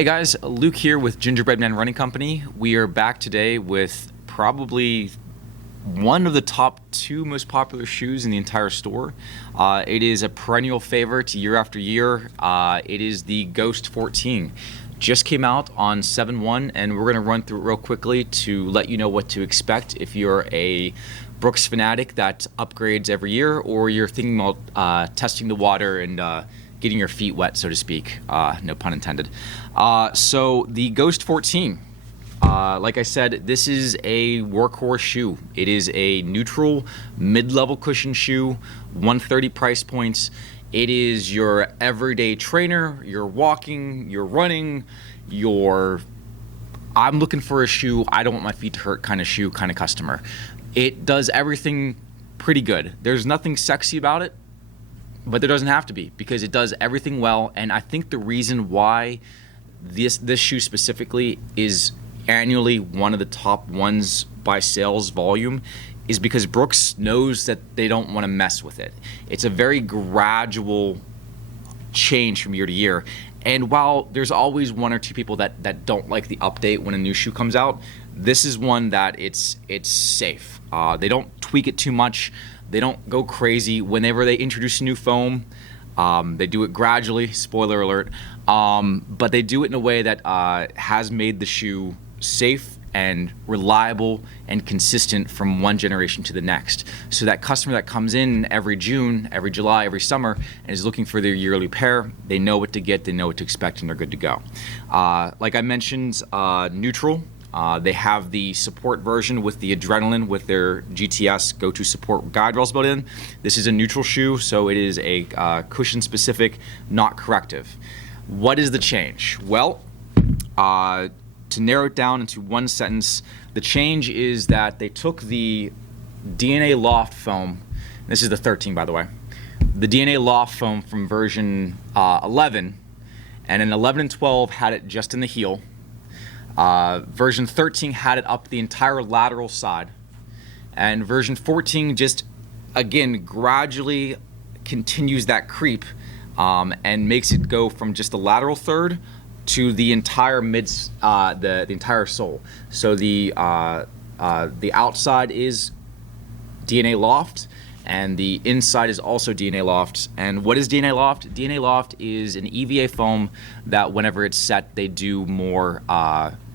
Hey guys, Luke here with Gingerbread Man Running Company. We are back today with probably one of the top two most popular shoes in the entire store. It is a perennial favorite year after year. It is the Ghost 14. Just came out on 7/1, and we're going to run through it real quickly to let you know what to expect if you're a Brooks fanatic that upgrades every year, or you're thinking about testing the water and getting your feet wet, so to speak. No pun intended. So the Ghost 14. Like I said, this is a workhorse shoe. It is a neutral mid-level cushion shoe, 130 price points. It is your everyday trainer, you're walking, you're running, I'm looking for a shoe, I don't want my feet to hurt kind of shoe kind of customer. It does everything pretty good. There's nothing sexy about it, but there doesn't have to be, because it does everything well. And I think the reason why this shoe specifically is annually one of the top ones by sales volume is because Brooks knows that they don't want to mess with it. It's a very gradual change from year to year. And while there's always one or two people that don't like the update when a new shoe comes out, this is one that it's safe. They don't tweak it too much. They don't go crazy. Whenever they introduce a new foam, they do it gradually, spoiler alert, but they do it in a way that has made the shoe safe and reliable and consistent from one generation to the next. So that customer that comes in every June, every July, every summer and is looking for their yearly pair, they know what to get, they know what to expect, and they're good to go. Like I mentioned, neutral. They have the support version with the Adrenaline with their GTS go-to support guide rails built in. This is a neutral shoe, so it is a cushion specific, not corrective. What is the change? Well, to narrow it down into one sentence, the change is that they took the DNA Loft foam. This is the 13, by the way. The DNA Loft foam from version 11, and in 11 and 12 had it just in the heel. Version 13 had it up the entire lateral side, and version 14 just, again, gradually continues that creep and makes it go from just the lateral third to the entire the entire sole. So the outside is DNA Loft, and the inside is also DNA Loft. And what is DNA Loft? DNA Loft is an EVA foam that whenever it's set, they do more,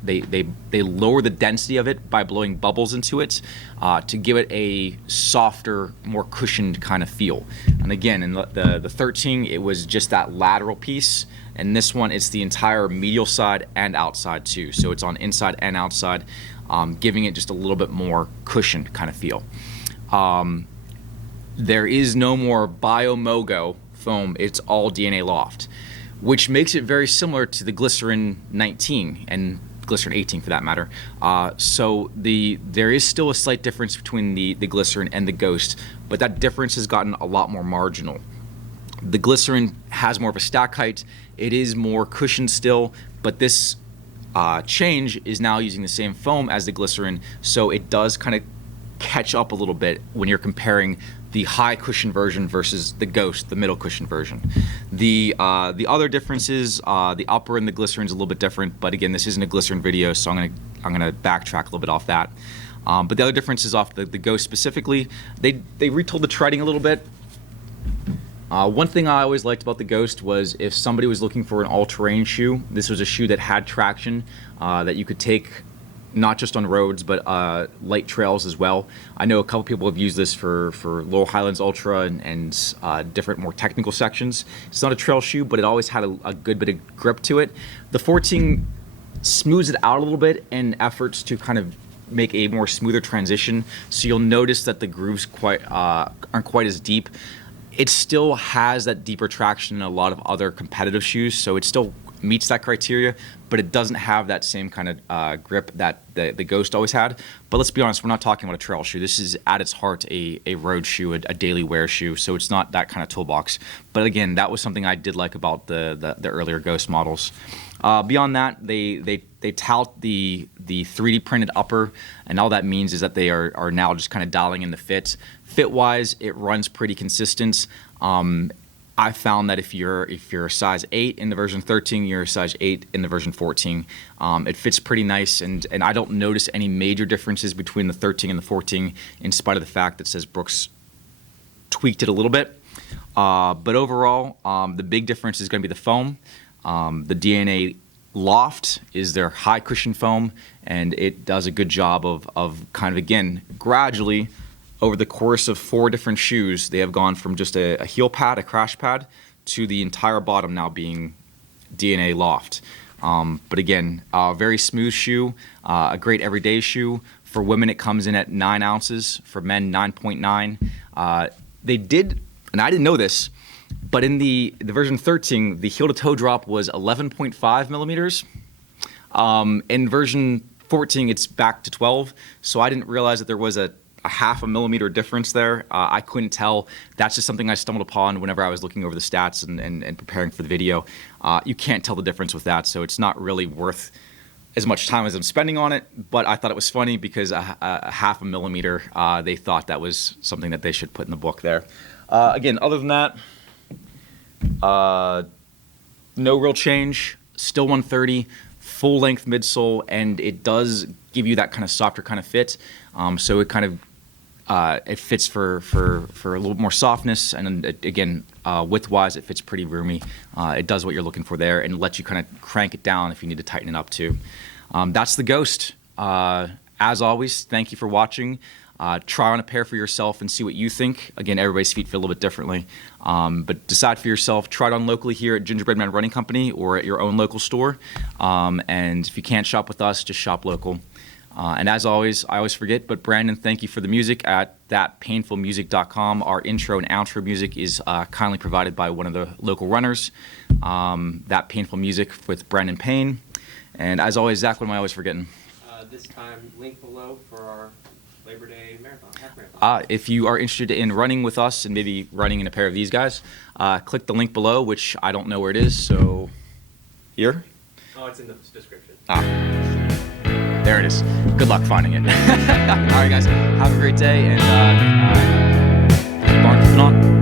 they lower the density of it by blowing bubbles into it to give it a softer, more cushioned kind of feel. And again, in the 13, it was just that lateral piece. And this one, it's the entire medial side and outside too. So it's on inside and outside, giving it just a little bit more cushioned kind of feel. There is no more Biomogo foam. It's all DNA Loft, which makes it very similar to the Glycerin 19 and Glycerin 18 for that matter. So there is still a slight difference between the Glycerin and the Ghost, but that difference has gotten a lot more marginal. The Glycerin has more of a stack height. It is more cushioned still, but this change is now using the same foam as the Glycerin, so it does kind of catch up a little bit when you're comparing the high cushion version versus the Ghost, the middle cushion version. The other differences, the upper and the Glycerin is a little bit different, but again, this isn't a Glycerin video, so I'm gonna backtrack a little bit off that. But the other difference is off the Ghost specifically. They retooled the treading a little bit. One thing I always liked about the Ghost was if somebody was looking for an all-terrain shoe, this was a shoe that had traction, that you could take not just on roads, but light trails as well. I know a couple people have used this for Laurel Highlands Ultra and different more technical sections. It's not a trail shoe, but it always had a good bit of grip to it. The 14 smooths it out a little bit in efforts to kind of make a more smoother transition. So you'll notice that the grooves aren't quite as deep. It still has that deeper traction in a lot of other competitive shoes, so it still meets that criteria, but it doesn't have that same kind of grip that the Ghost always had. But let's be honest, we're not talking about a trail shoe. This is at its heart a road shoe, a daily wear shoe, so it's not that kind of toolbox. But again, that was something I did like about the earlier Ghost models. Beyond that, they tout the 3D printed upper, and all that means is that they are now just kind of dialing in the fit. Fit-wise, it runs pretty consistent. I found that if you're a size 8 in the version 13, you're a size 8 in the version 14. It fits pretty nice, and I don't notice any major differences between the 13 and the 14, in spite of the fact that says Brooks tweaked it a little bit. But overall, the big difference is going to be the foam. The DNA Loft is their high cushion foam, and it does a good job of kind of, again, gradually over the course of 4 different shoes, they have gone from just a heel pad, a crash pad, to the entire bottom now being DNA Loft. But again, a very smooth shoe, a great everyday shoe. For women, it comes in at 9 ounces. For men, 9.9. They did, and I didn't know this, but in the version 13, the heel to toe drop was 11.5 millimeters. In version 14, it's back to 12. So I didn't realize that there was a half a millimeter difference there. I couldn't tell. That's just something I stumbled upon whenever I was looking over the stats and preparing for the video. You can't tell the difference with that, so it's not really worth as much time as I'm spending on it, but I thought it was funny because a half a millimeter, they thought that was something that they should put in the book there. Again, other than that, no real change. Still 130, full length midsole, and it does give you that kind of softer kind of fit. So it kind of it fits for a little more softness, and again, width-wise, it fits pretty roomy. It does what you're looking for there, and lets you kind of crank it down if you need to tighten it up too. That's the Ghost. As always, thank you for watching. Try on a pair for yourself and see what you think. Again, everybody's feet feel a little bit differently, but decide for yourself. Try it on locally here at Gingerbread Man Running Company or at your own local store. And if you can't shop with us, just shop local. And as always, I always forget, but Brandon, thank you for the music at thatpainfulmusic.com. Our intro and outro music is kindly provided by one of the local runners, That Painful Music with Brandon Payne. And as always, Zach, what am I always forgetting? This time, link below for our Labor Day marathon, half marathon. If you are interested in running with us and maybe running in a pair of these guys, click the link below, which I don't know where it is, so here? Oh, it's in the description. There it is. Good luck finding it. All right, guys. Have a great day, and keep on keeping on.